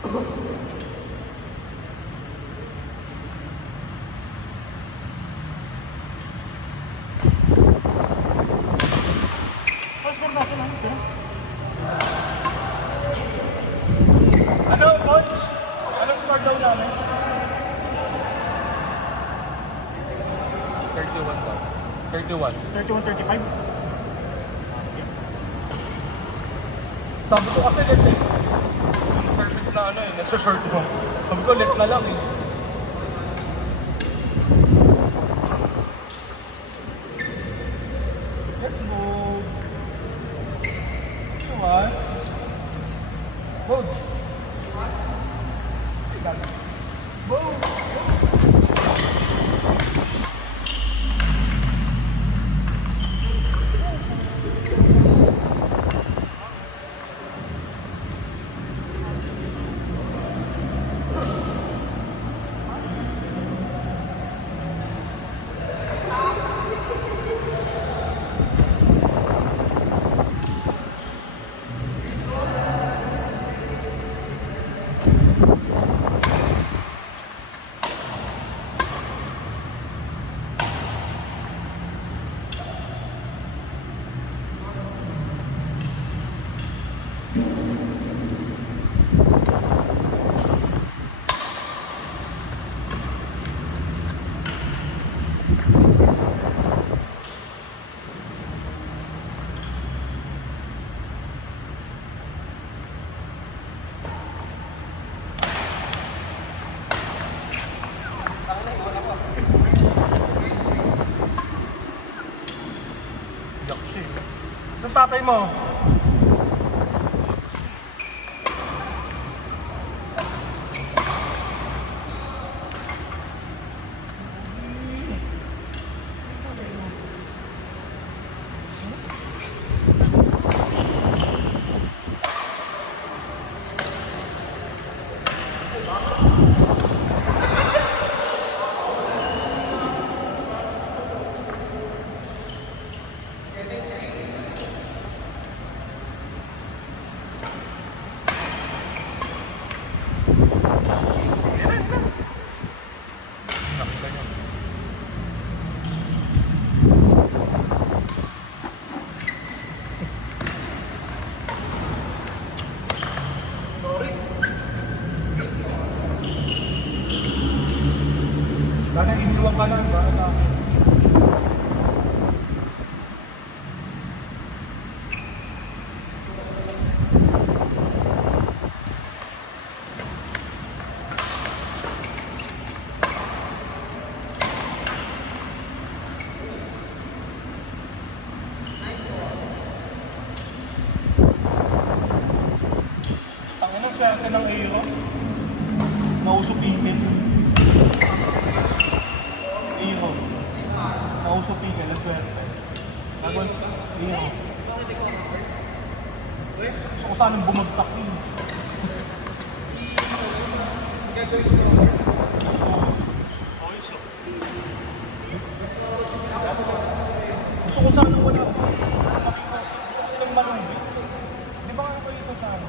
Score natin ano? Ano, coach? Anong score daw namin? 31 daw. 31. 31-35. Sabi ko kasi let eh. Yung service na ano eh, nasa short mo. Sabi ko let na lang eh. Let's move. Come on. Move. Move. Yaksi. Saan tatay mo? Sana iniwan ka lang ba? Ang ina swerte ng Aero. Nausupitin. Aero. Nausupitin na swerte. Gagawin. Aero. Gusto ko sanang bumagsak yun. Gusto ko sanang wala sa gusto ko silang malungkit. Di ba nga kayo ito sa ano?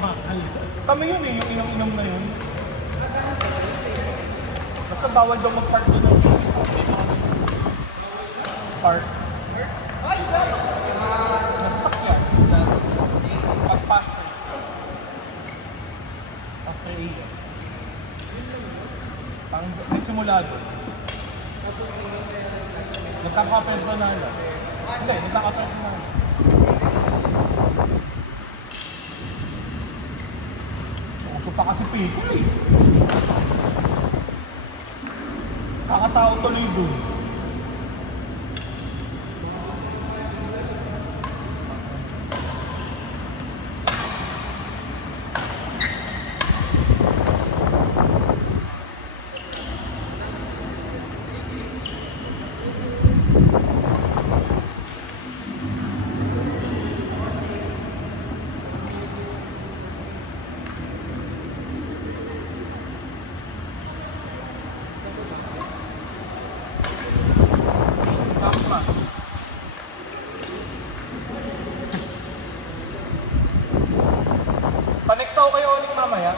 Mahal. Kami yun eh, yung inom-inom na yun. Basta bawal daw mag-park doon ng park. Nasasakyan. Pag pasta. Pasta A. Pang nagsimula doon. Nagkaka-personal. Hindi, nagkaka-personal. Uso pa kasi Pico eh. Kakatao tuloy doon. ako kayo ulit mamaya.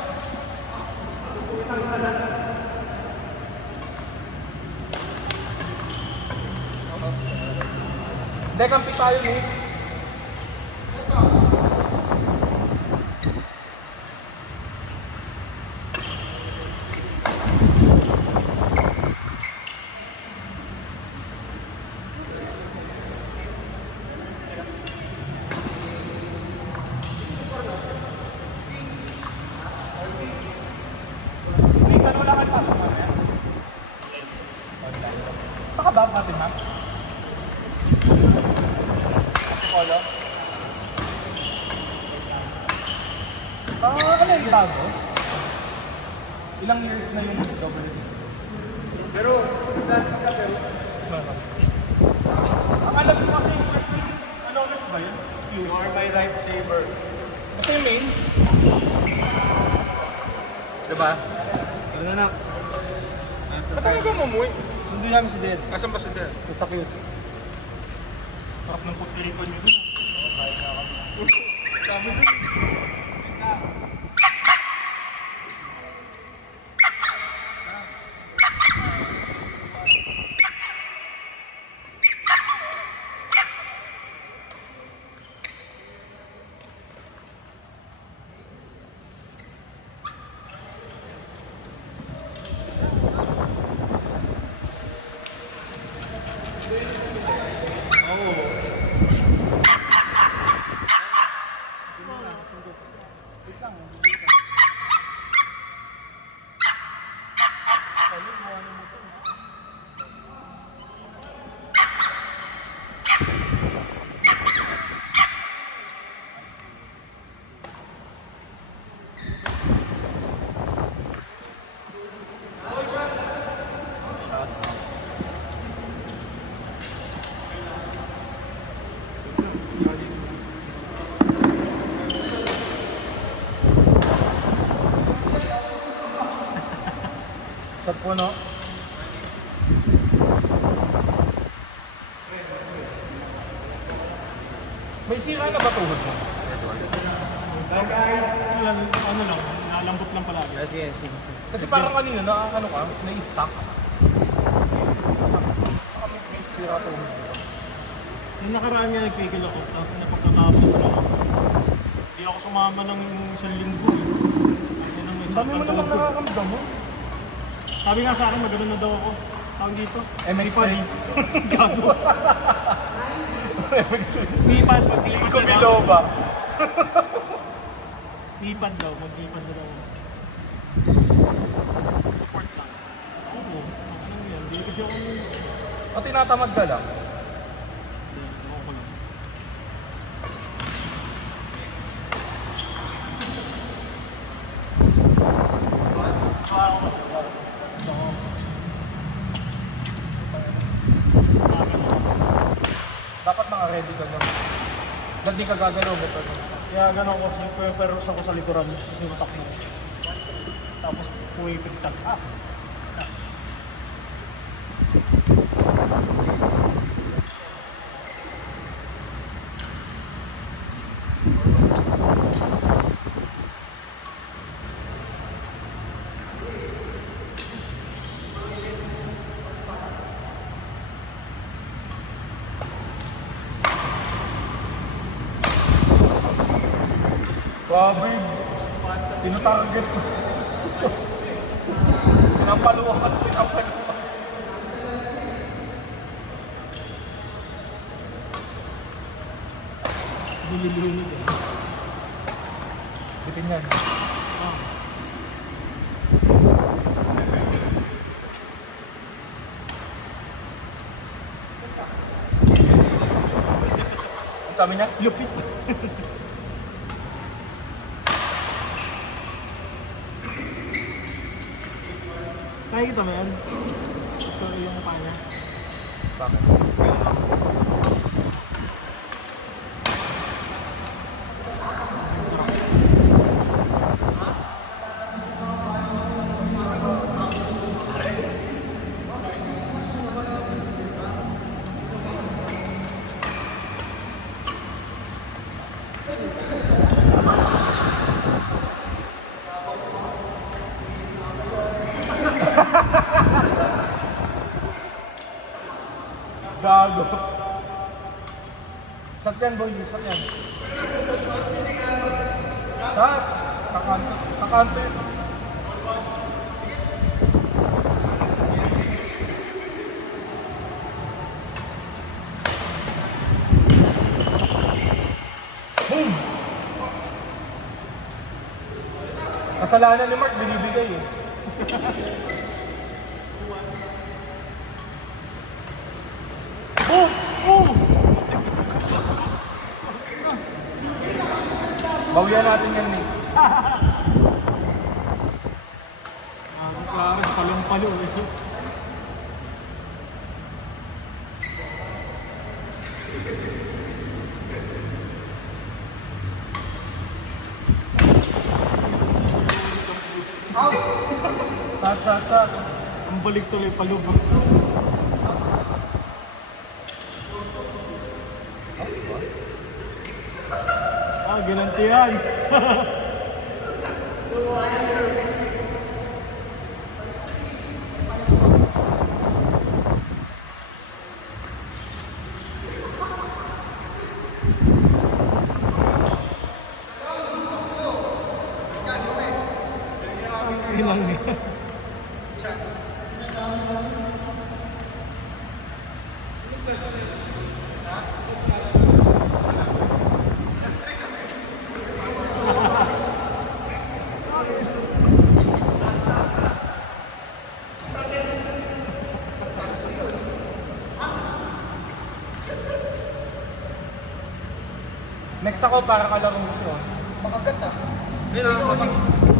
Hindi, kampi tayo ni. Nathan, wala kayo pasok na rin? Saka ba natin, ha? Polo? Ano yung bago? Ilang years na yung double? Pero, plastic ka pero. Ang alam ko kasi yung anonymous ba yun? You are my lifesaver. Ito yung main. Diba? Ano na? Ba't ang ikaw mamuwi? Sundi namin si Dad. Asan ba si Dad? Sa Qs. Sarap ng putirikon yun. Dami dun. Sa puno. May sira na ba tuhod mo? Guys, ano lang, nalambot lang palagi. Sige. Kasi parang kanina na ano ka, na-stuck. May sira tuhod mo. Nung nakaraan nga nagpigil ako, napagkatapos ko lang. Hindi ako sumama ng isang linggo. Kasi nang Ang dami mo naman nakakamdam mo. sabi nga sa akin, magano'n na daw ako. Tawag dito. MX3. Gago. Mipad, mag-ipad Iko na daw. Biloba. Mipad daw, mag-ipad na daw. Support lang. Oo, ano yan. Hindi kasi ako O tinatamad ka lang. ako ko lang. Dapat naka-ready ka lang. Ba't di ka gagalaw? Ba't ano? Kaya gano'n ko, pero ako sa likuran, sinutak mo. Tapos pumipigtag. Grabe. Tinutarget ko. Pinampaluhan. Dililunod eh. Bitin yan. Ang sabi niya? Lupit. Nakikita mo yan? Ito yung mukha niya. Bakit? yan, boy. Shot yan. Shot! Kakanto. Kakanto yun. Boom! Kasalanan ni Mark, binibigay eh. Oh! Oh! Bawian natin yan eh. Clares, palong-palo eh. Shot. Ang balik tuloy palubog. Ginantihan. Ilang yan. Next ako para kalaro gusto. Makagat ah. Yun ah,